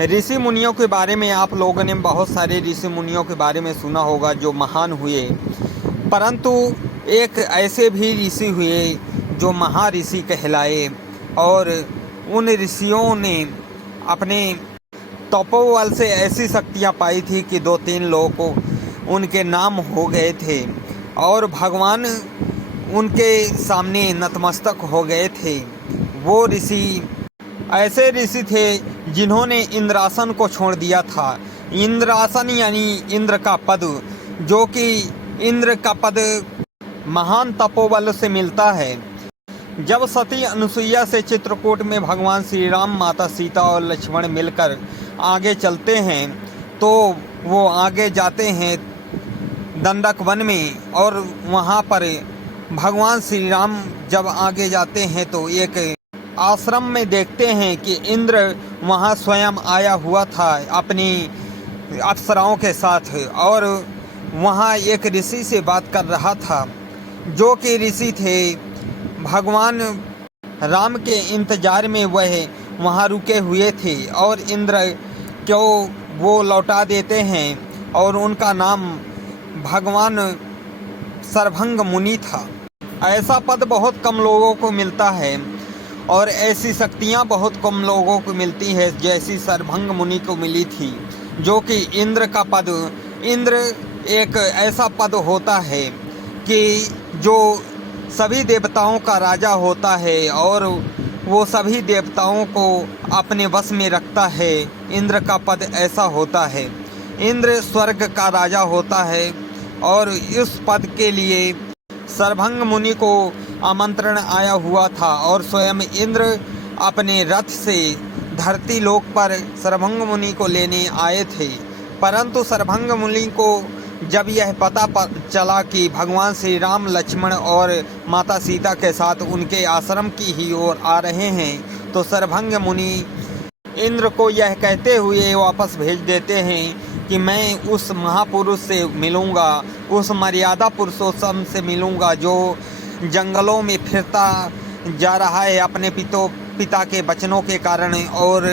ऋषि मुनियों के बारे में आप लोगों ने बहुत सारे ऋषि मुनियों के बारे में सुना होगा जो महान हुए, परंतु एक ऐसे भी ऋषि हुए जो महाऋषि कहलाए। और उन ऋषियों ने अपने तपोबल से ऐसी शक्तियाँ पाई थी कि 2-3 लोगों को उनके नाम हो गए थे और भगवान उनके सामने नतमस्तक हो गए थे। वो ऋषि ऐसे ऋषि थे जिन्होंने इंद्रासन को छोड़ दिया था। इंद्रासन यानी इंद्र का पद, जो कि इंद्र का पद महान तपोबल से मिलता है। जब सती अनुसुईया से चित्रकूट में भगवान श्री राम, माता सीता और लक्ष्मण मिलकर आगे चलते हैं, तो वो आगे जाते हैं दंडक वन में, और वहाँ पर भगवान श्री राम जब आगे जाते हैं तो एक आश्रम में देखते हैं कि इंद्र वहाँ स्वयं आया हुआ था अपनी अप्सराओं के साथ, और वहाँ एक ऋषि से बात कर रहा था, जो कि ऋषि थे भगवान राम के इंतजार में वह वहाँ रुके हुए थे, और इंद्र क्यों वो लौटा देते हैं, और उनका नाम भगवान सर्वभंग मुनि था। ऐसा पद बहुत कम लोगों को मिलता है और ऐसी शक्तियाँ बहुत कम लोगों को मिलती है जैसी सर्वभंग मुनि को मिली थी, जो कि इंद्र का पद। इंद्र एक ऐसा पद होता है कि जो सभी देवताओं का राजा होता है और वो सभी देवताओं को अपने वश में रखता है। इंद्र का पद ऐसा होता है। इंद्र स्वर्ग का राजा होता है और इस पद के लिए सर्वभंग मुनि को आमंत्रण आया हुआ था, और स्वयं इंद्र अपने रथ से धरती लोक पर सर्वभंग मुनि को लेने आए थे। परंतु सर्वभंग मुनि को जब यह पता चला कि भगवान श्री राम, लक्ष्मण और माता सीता के साथ उनके आश्रम की ही ओर आ रहे हैं, तो सर्वभंग मुनि इंद्र को यह कहते हुए वापस भेज देते हैं कि मैं उस महापुरुष से मिलूँगा, उस मर्यादा पुरुषोत्तम से मिलूँगा जो जंगलों में फिरता जा रहा है अपने पिता के वचनों के कारण, और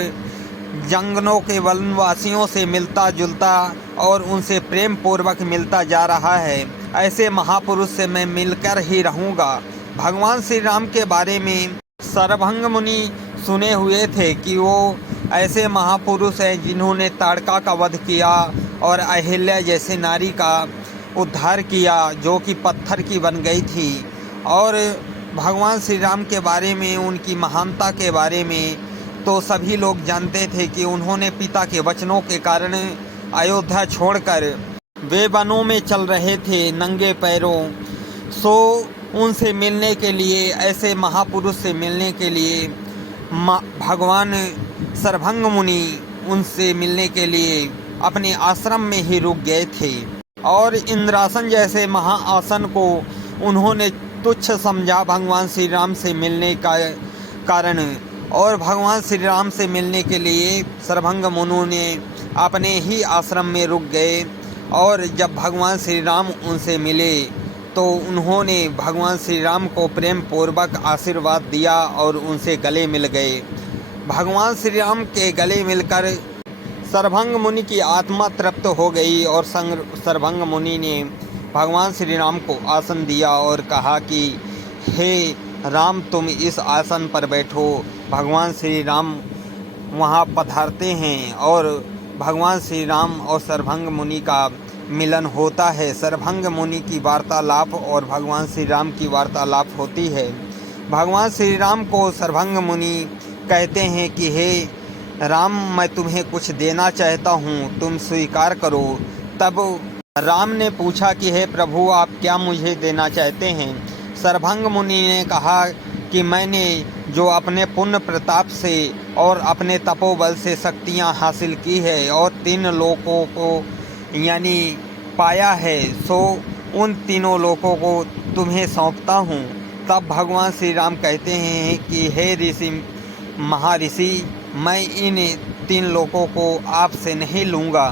जंगलों के वनवासियों से मिलता जुलता और उनसे प्रेम पूर्वक मिलता जा रहा है। ऐसे महापुरुष से मैं मिलकर ही रहूँगा। भगवान श्री राम के बारे में सर्वभंग मुनि सुने हुए थे कि वो ऐसे महापुरुष हैं जिन्होंने ताड़का का वध किया और अहिल्या जैसे नारी का उद्धार किया जो कि पत्थर की बन गई थी। और भगवान श्री राम के बारे में, उनकी महानता के बारे में तो सभी लोग जानते थे कि उन्होंने पिता के वचनों के कारण अयोध्या छोड़कर वे वनों में चल रहे थे नंगे पैरों। सो उनसे मिलने के लिए, ऐसे महापुरुष से मिलने के लिए भगवान सर्वभंग मुनि उनसे मिलने के लिए अपने आश्रम में ही रुक गए थे, और इंद्रासन जैसे महाआसन को उन्होंने तुच्छ समझा भगवान श्री राम से मिलने का कारण। और भगवान श्री राम से मिलने के लिए सर्वभंग मुनि ने अपने ही आश्रम में रुक गए, और जब भगवान श्री राम उनसे मिले तो उन्होंने भगवान श्री राम को प्रेम पूर्वक आशीर्वाद दिया और उनसे गले मिल गए। भगवान श्री राम के गले मिलकर सर्वभंग मुनि की आत्मा तृप्त हो गई, और सर्वभंग मुनि ने भगवान श्री राम को आसन दिया और कहा कि हे राम, तुम इस आसन पर बैठो। भगवान श्री राम वहाँ पधारते हैं और भगवान श्री राम और सर्वभंग मुनि का मिलन होता है। सर्वभंग मुनि की वार्तालाप और भगवान श्री राम की वार्तालाप होती है। भगवान श्री राम को सर्वभंग मुनि कहते हैं कि हे राम, मैं तुम्हें कुछ देना चाहता हूँ, तुम स्वीकार करो। तब राम ने पूछा कि हे प्रभु, आप क्या मुझे देना चाहते हैं? सर्वभंग मुनि ने कहा कि मैंने जो अपने पुण्य प्रताप से और अपने तपोबल से शक्तियाँ हासिल की है और 3 लोकों को यानी पाया है, सो उन तीनों लोकों को तुम्हें सौंपता हूँ। तब भगवान श्री राम कहते हैं कि हे ऋषि, महर्षि, मैं इन 3 लोकों को आपसे नहीं लूँगा,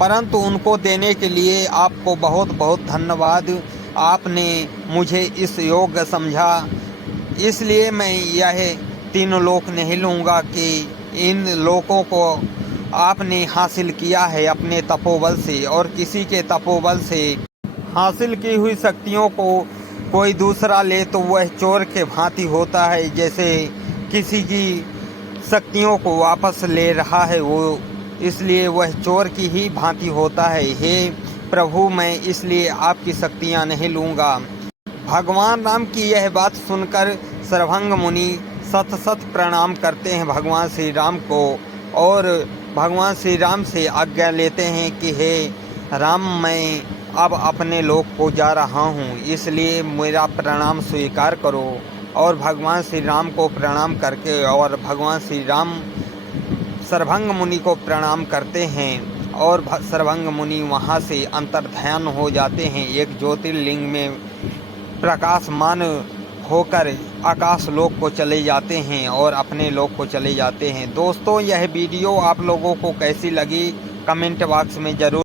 परंतु उनको देने के लिए आपको बहुत बहुत धन्यवाद। आपने मुझे इस योग्य समझा, इसलिए मैं यह 3 लोक नहीं लूँगा कि इन लोकों को आपने हासिल किया है अपने तपोबल से, और किसी के तपोबल से हासिल की हुई शक्तियों को कोई दूसरा ले तो वह चोर के भांति होता है। जैसे किसी की शक्तियों को वापस ले रहा है वो, इसलिए वह चोर की ही भांति होता है। हे प्रभु, मैं इसलिए आपकी शक्तियाँ नहीं लूँगा। भगवान राम की यह बात सुनकर सर्वभंग मुनि सत सत प्रणाम करते हैं भगवान श्री राम को, और भगवान श्री राम से आज्ञा लेते हैं कि हे राम, मैं अब अपने लोक को जा रहा हूँ, इसलिए मेरा प्रणाम स्वीकार करो। और भगवान श्री राम को प्रणाम करके और भगवान श्री राम सर्वभंग मुनि को प्रणाम करते हैं, और सर्वभंग मुनि वहाँ से अंतर्ध्यान हो जाते हैं, एक ज्योतिर्लिंग में प्रकाशमान होकर आकाश लोक को चले जाते हैं और अपने लोक को चले जाते हैं। दोस्तों, यह वीडियो आप लोगों को कैसी लगी कमेंट बॉक्स में ज़रूर